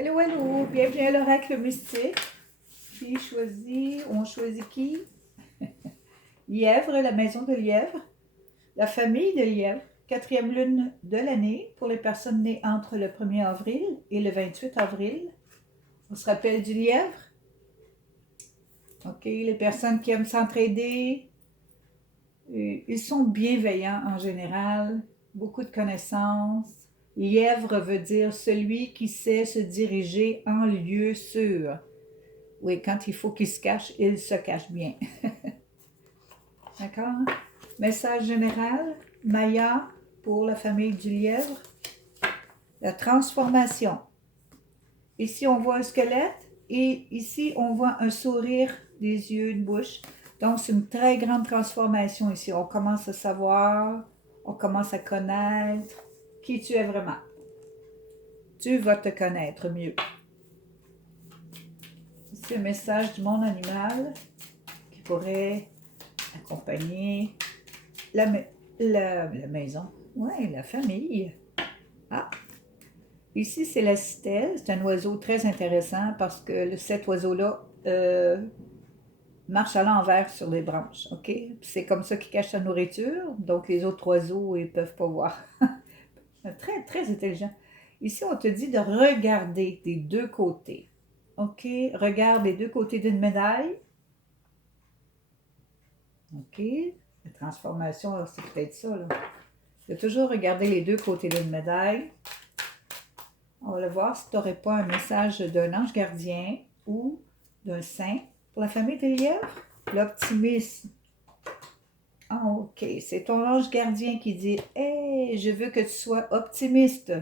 Hello, hello, bienvenue à l'Oracle Mystique. On choisit qui? Lièvre, la maison de Lièvre, la famille de Lièvre, quatrième lune de l'année pour les personnes nées entre le 1er avril et le 28 avril. On se rappelle du Lièvre? OK, les personnes qui aiment s'entraider, ils sont bienveillants en général, beaucoup de connaissances. Lièvre veut dire celui qui sait se diriger en lieu sûr. Oui, quand il faut qu'il se cache, il se cache bien. D'accord? Message général, Maya pour la famille du lièvre. La transformation. Ici, on voit un squelette et ici, on voit un sourire, des yeux, une bouche. Donc, c'est une très grande transformation ici. On commence à savoir, on commence à connaître qui tu es vraiment. Tu vas te connaître mieux. C'est un message du monde animal qui pourrait accompagner la maison. Oui, la famille. Ah, ici, c'est la citelle. C'est un oiseau très intéressant parce que cet oiseau-là marche à l'envers sur les branches. OK? C'est comme ça qu'il cache sa nourriture. Donc, les autres oiseaux, ils ne peuvent pas voir. Très, très intelligent. Ici, on te dit de regarder des deux côtés. OK? Regarde les deux côtés d'une médaille. OK? La transformation, c'est peut-être ça, là. De toujours regarder les deux côtés d'une médaille. On va le voir si tu n'aurais pas un message d'un ange gardien ou d'un saint. Pour la famille des lièvres, l'optimisme. Ah, OK. C'est ton ange gardien qui dit « Hey, je veux que tu sois optimiste. »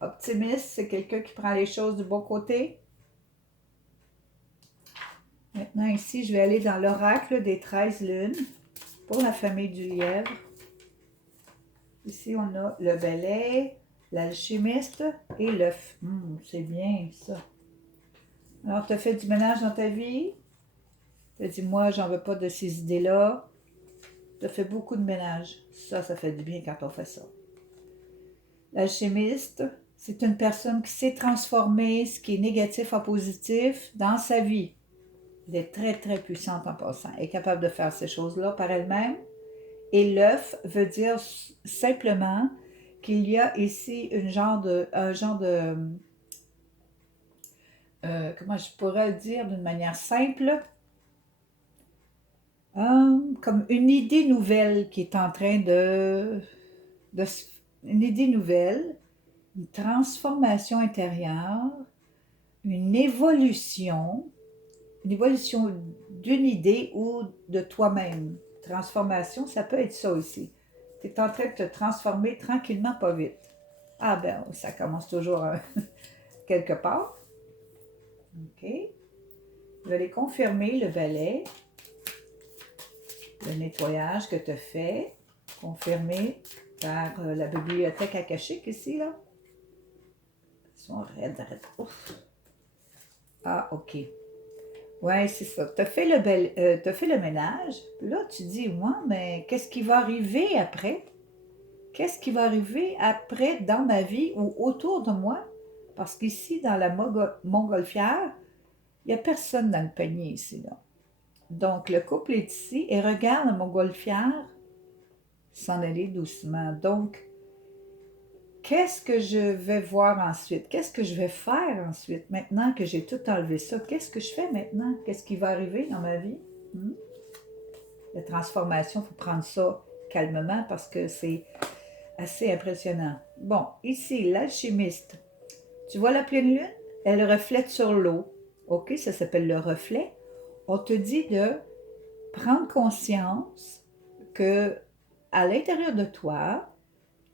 Optimiste, c'est quelqu'un qui prend les choses du bon côté. Maintenant, ici, je vais aller dans l'oracle des 13 lunes pour la famille du lièvre. Ici, on a le balai, l'alchimiste et l'œuf. C'est bien, ça. Alors, tu as fait du ménage dans ta vie. Tu as dit, moi, j'en veux pas de ces idées-là. Tu as fait beaucoup de ménage. Ça fait du bien quand on fait ça. L'alchimiste, c'est une personne qui sait transformer ce qui est négatif en positif dans sa vie. Elle est très, très puissante en passant. Elle est capable de faire ces choses-là par elle-même. Et l'œuf veut dire simplement qu'il y a ici un genre de comment je pourrais le dire d'une manière simple, comme une idée nouvelle qui est en train une idée nouvelle, une transformation intérieure, une évolution d'une idée ou de toi-même. Transformation, ça peut être ça aussi. Tu es en train de te transformer tranquillement, pas vite. Ah ben, ça commence toujours quelque part. OK. Je vais aller confirmer le balai, le nettoyage que tu as fait, confirmé par la bibliothèque akashique ici, là. Ils sont raides. Ouf. Ah, OK. Ouais, c'est ça. Tu as fait le ménage. Puis là, tu dis, moi, mais qu'est-ce qui va arriver après? Qu'est-ce qui va arriver après dans ma vie ou autour de moi? Parce qu'ici, dans la montgolfière, il n'y a personne dans le panier ici, là. Donc, le couple est ici et regarde la montgolfière s'en aller doucement. Donc, qu'est-ce que je vais voir ensuite? Qu'est-ce que je vais faire ensuite? Maintenant que j'ai tout enlevé ça, qu'est-ce que je fais maintenant? Qu'est-ce qui va arriver dans ma vie? La transformation, il faut prendre ça calmement parce que c'est assez impressionnant. Bon, ici, l'alchimiste. Tu vois la pleine lune? Elle reflète sur l'eau. OK, ça s'appelle le reflet. On te dit de prendre conscience que à l'intérieur de toi,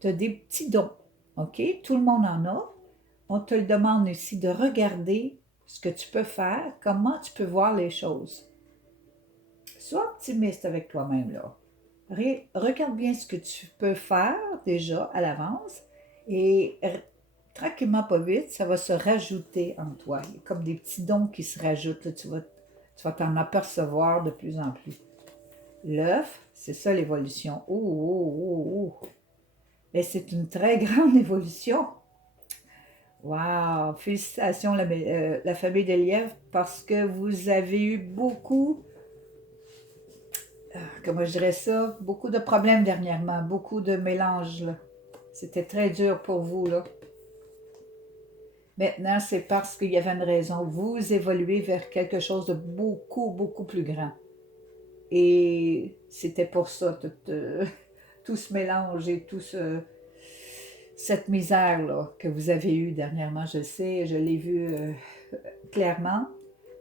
tu as des petits dons. OK? Tout le monde en a. On te le demande ici de regarder ce que tu peux faire, comment tu peux voir les choses. Sois optimiste avec toi-même, là. Regarde bien ce que tu peux faire déjà à l'avance et tranquillement, pas vite, ça va se rajouter en toi. Il y a comme des petits dons qui se rajoutent. Là, tu vas t'en apercevoir de plus en plus. L'œuf, c'est ça l'évolution. Oh, oh, oh, oh. Mais c'est une très grande évolution. Wow! Félicitations la famille des lièvres parce que vous avez eu beaucoup, comment je dirais ça, beaucoup de problèmes dernièrement, beaucoup de mélanges, là. C'était très dur pour vous, là. Maintenant, c'est parce qu'il y avait une raison. Vous évoluez vers quelque chose de beaucoup, beaucoup plus grand. Et c'était pour ça, tout, tout ce mélange et tout cette misère-là que vous avez eue dernièrement. Je sais, je l'ai vu clairement.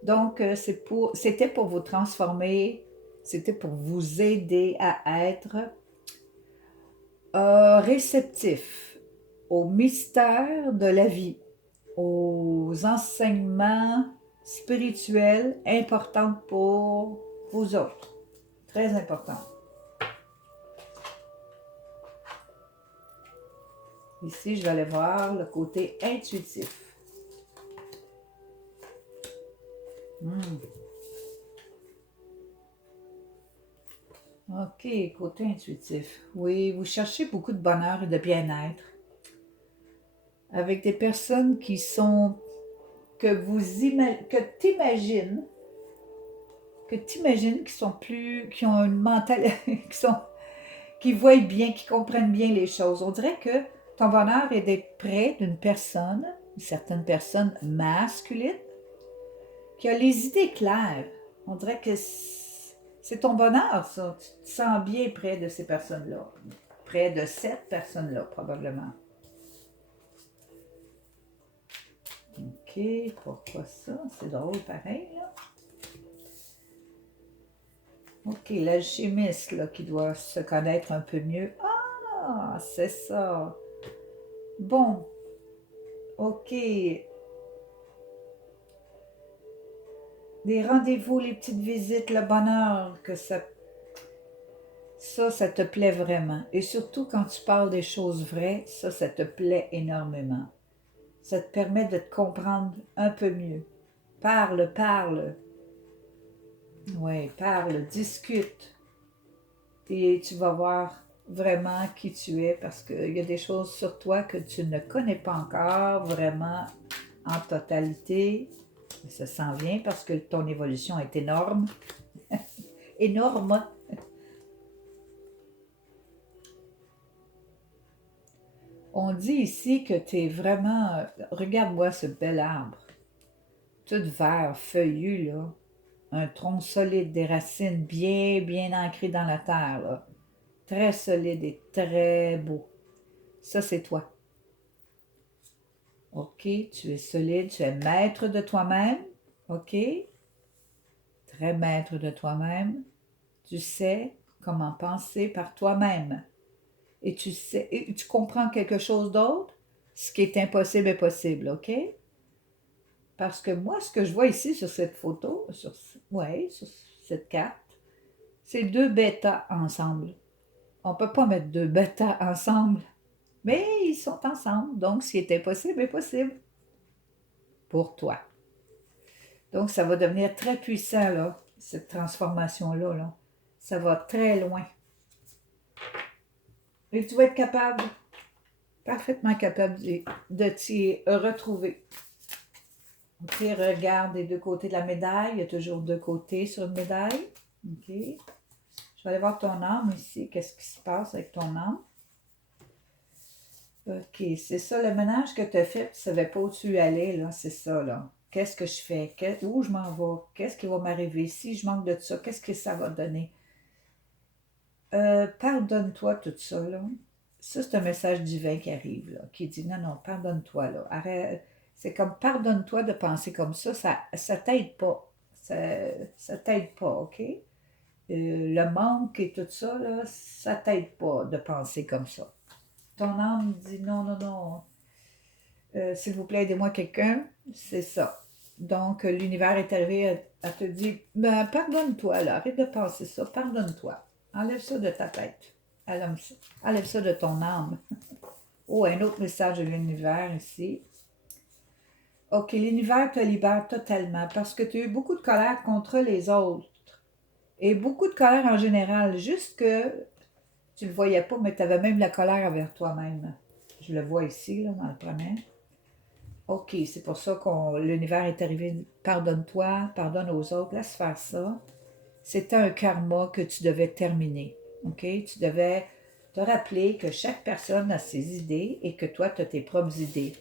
Donc, c'était pour vous transformer, c'était pour vous aider à être réceptif au mystère de la vie, aux enseignements spirituels importants pour vous autres. Très importants. Ici, je vais aller voir le côté intuitif. OK, côté intuitif. Oui, vous cherchez beaucoup de bonheur et de bien-être avec des personnes qui sont que t'imagines qui sont plus qui ont une mentalité qui voient bien, qui comprennent bien les choses. On dirait que ton bonheur est d'être près d'une personne, une certaine personne masculine qui a les idées claires. On dirait que c'est ton bonheur, ça. Tu te sens bien près de ces personnes-là. Près de cette personne-là, probablement. OK, pourquoi ça? C'est drôle pareil, là. OK, l'alchimiste, là, qui doit se connaître un peu mieux. Ah, c'est ça. Bon, OK. Les rendez-vous, les petites visites, le bonheur, ça te plaît vraiment. Et surtout quand tu parles des choses vraies, ça te plaît énormément. Ça te permet de te comprendre un peu mieux. Parle, parle. Oui, parle, discute. Et tu vas voir vraiment qui tu es parce qu'il y a des choses sur toi que tu ne connais pas encore vraiment en totalité. Ça s'en vient parce que ton évolution est énorme. Énorme. On dit ici que tu es vraiment... Regarde-moi ce bel arbre. Tout vert, feuillu, là. Un tronc solide, des racines bien, bien ancrées dans la terre, là. Très solide et très beau. Ça, c'est toi. OK, tu es solide, tu es maître de toi-même. OK, très maître de toi-même. Tu sais comment penser par toi-même. Et tu sais, et tu comprends quelque chose d'autre. Ce qui est impossible est possible, OK? Parce que moi, ce que je vois ici sur cette photo, sur cette carte, c'est deux bêtas ensemble. On ne peut pas mettre deux bêtas ensemble, mais ils sont ensemble. Donc, ce qui est impossible est possible pour toi. Donc, ça va devenir très puissant, là, cette transformation-là. Là. Ça va très loin. Et tu vas être capable, parfaitement capable de t'y retrouver. OK, regarde des deux côtés de la médaille. Il y a toujours deux côtés sur une médaille. OK. Je vais aller voir ton âme ici. Qu'est-ce qui se passe avec ton âme? OK, c'est ça le ménage que tu as fait. Tu ne savais pas où tu allais, là. C'est ça, là. Qu'est-ce que je fais? Où je m'en vais? Qu'est-ce qui va m'arriver? Si je manque de ça, qu'est-ce que ça va donner? Pardonne-toi tout ça, là. Ça, c'est un message divin qui arrive, là, qui dit non, non, pardonne-toi, là. Arrête. C'est comme pardonne-toi de penser comme ça t'aide pas. Ça t'aide pas, OK? Le manque et tout ça, là, ça t'aide pas de penser comme ça. Ton âme dit non, non, non. S'il vous plaît, aidez-moi quelqu'un. C'est ça. Donc, l'univers est arrivé à te dire, ben, pardonne-toi, là. Arrête de penser ça. Pardonne-toi. Enlève ça de ta tête. Enlève ça de ton âme. Oh, un autre message de l'univers ici. OK, l'univers te libère totalement parce que tu as eu beaucoup de colère contre les autres. Et beaucoup de colère en général. Juste que tu le voyais pas, mais tu avais même la colère envers toi-même. Je le vois ici, là, dans le premier. OK, c'est pour ça que l'univers est arrivé. Pardonne-toi, pardonne aux autres, laisse faire ça. C'était un karma que tu devais terminer. OK? Tu devais te rappeler que chaque personne a ses idées et que toi, tu as tes propres idées.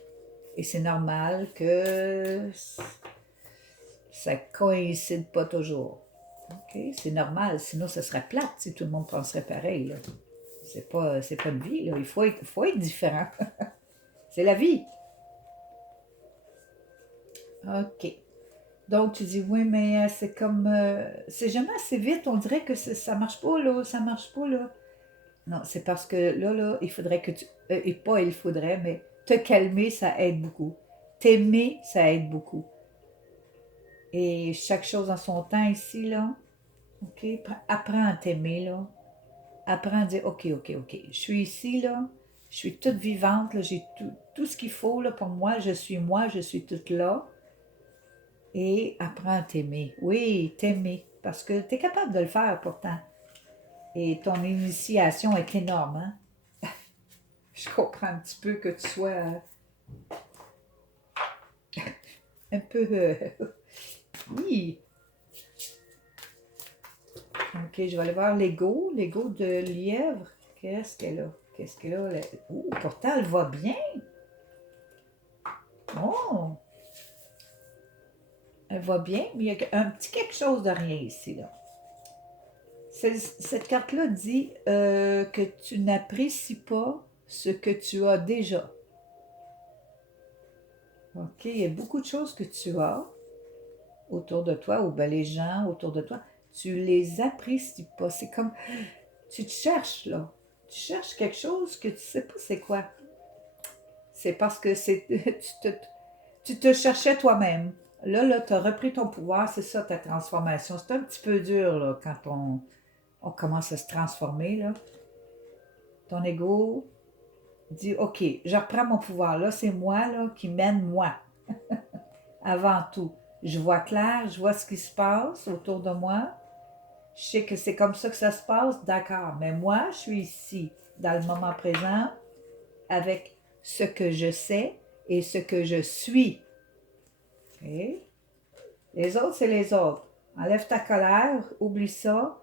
Et c'est normal que ça coïncide pas toujours. OK? C'est normal, sinon ce serait plate si tout le monde penserait pareil. Là. C'est pas une vie. Là. Faut être différent. C'est la vie. OK. Donc, tu dis, oui, mais c'est comme. C'est jamais assez vite. On dirait que ça marche pas, là. Ça marche pas, là. Non, c'est parce que là, il faudrait que tu. Et pas il faudrait, mais te calmer, ça aide beaucoup. T'aimer, ça aide beaucoup. Et chaque chose en son temps ici, là. OK? Apprends à t'aimer, là. Apprends à dire, OK, OK, OK. Je suis ici, là. Je suis toute vivante, là. J'ai tout ce qu'il faut, là, pour moi, je suis toute là. Et apprends à t'aimer. Oui, t'aimer. Parce que tu es capable de le faire pourtant. Et ton initiation est énorme, hein? Je comprends un petit peu que tu sois un peu... oui. Ok, je vais aller voir Lego. Lego de lièvre. Qu'est-ce qu'elle a? Qu'est-ce qu'elle a? Oh, pourtant, elle va bien. Oh, elle va bien, mais il y a un petit quelque chose de rien ici, là. Cette carte-là dit que tu n'apprécies pas ce que tu as déjà. OK, il y a beaucoup de choses que tu as autour de toi, ou ben les gens autour de toi, tu les apprécies pas. C'est comme, tu te cherches, là. Tu cherches quelque chose que tu sais pas c'est quoi. C'est parce que tu te cherchais toi-même. Là, tu as repris ton pouvoir, c'est ça ta transformation. C'est un petit peu dur, là, quand on commence à se transformer, là. Ton ego dit, OK, je reprends mon pouvoir. Là, c'est moi, là, qui mène moi. Avant tout, je vois clair, je vois ce qui se passe autour de moi. Je sais que c'est comme ça que ça se passe, d'accord. Mais moi, je suis ici, dans le moment présent, avec ce que je sais et ce que je suis. OK? Les autres, c'est les autres. Enlève ta colère, oublie ça,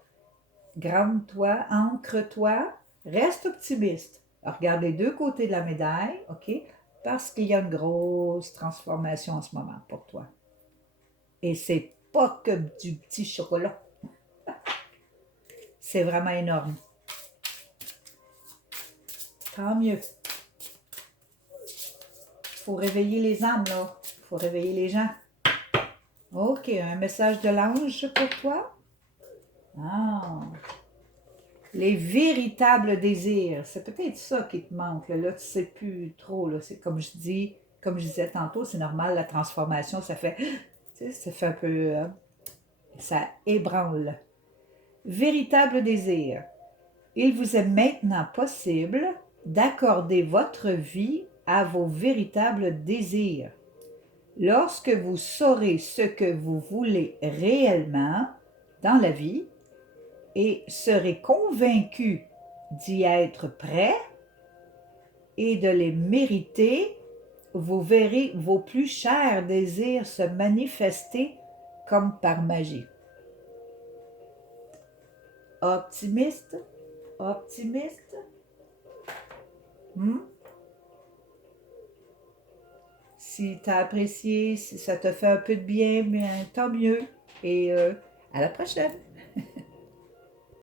grande-toi, ancre-toi, reste optimiste. Alors, regarde les deux côtés de la médaille, OK? Parce qu'il y a une grosse transformation en ce moment pour toi. Et c'est pas que du petit chocolat. C'est vraiment énorme. Tant mieux. Faut réveiller les âmes, là. Faut réveiller les gens. OK, un message de l'ange pour toi. Ah, les véritables désirs. C'est peut-être ça qui te manque. Là, tu sais plus trop. Là. C'est comme je disais tantôt, c'est normal, la transformation, ça fait, tu sais, ça fait un peu, ça ébranle. Véritable désir. Il vous est maintenant possible d'accorder votre vie à vos véritables désirs. Lorsque vous saurez ce que vous voulez réellement dans la vie et serez convaincu d'y être prêt et de les mériter, vous verrez vos plus chers désirs se manifester comme par magie. Optimiste, optimiste. Hmm? Si tu as apprécié, si ça te fait un peu de bien, bien tant mieux. Et à la prochaine.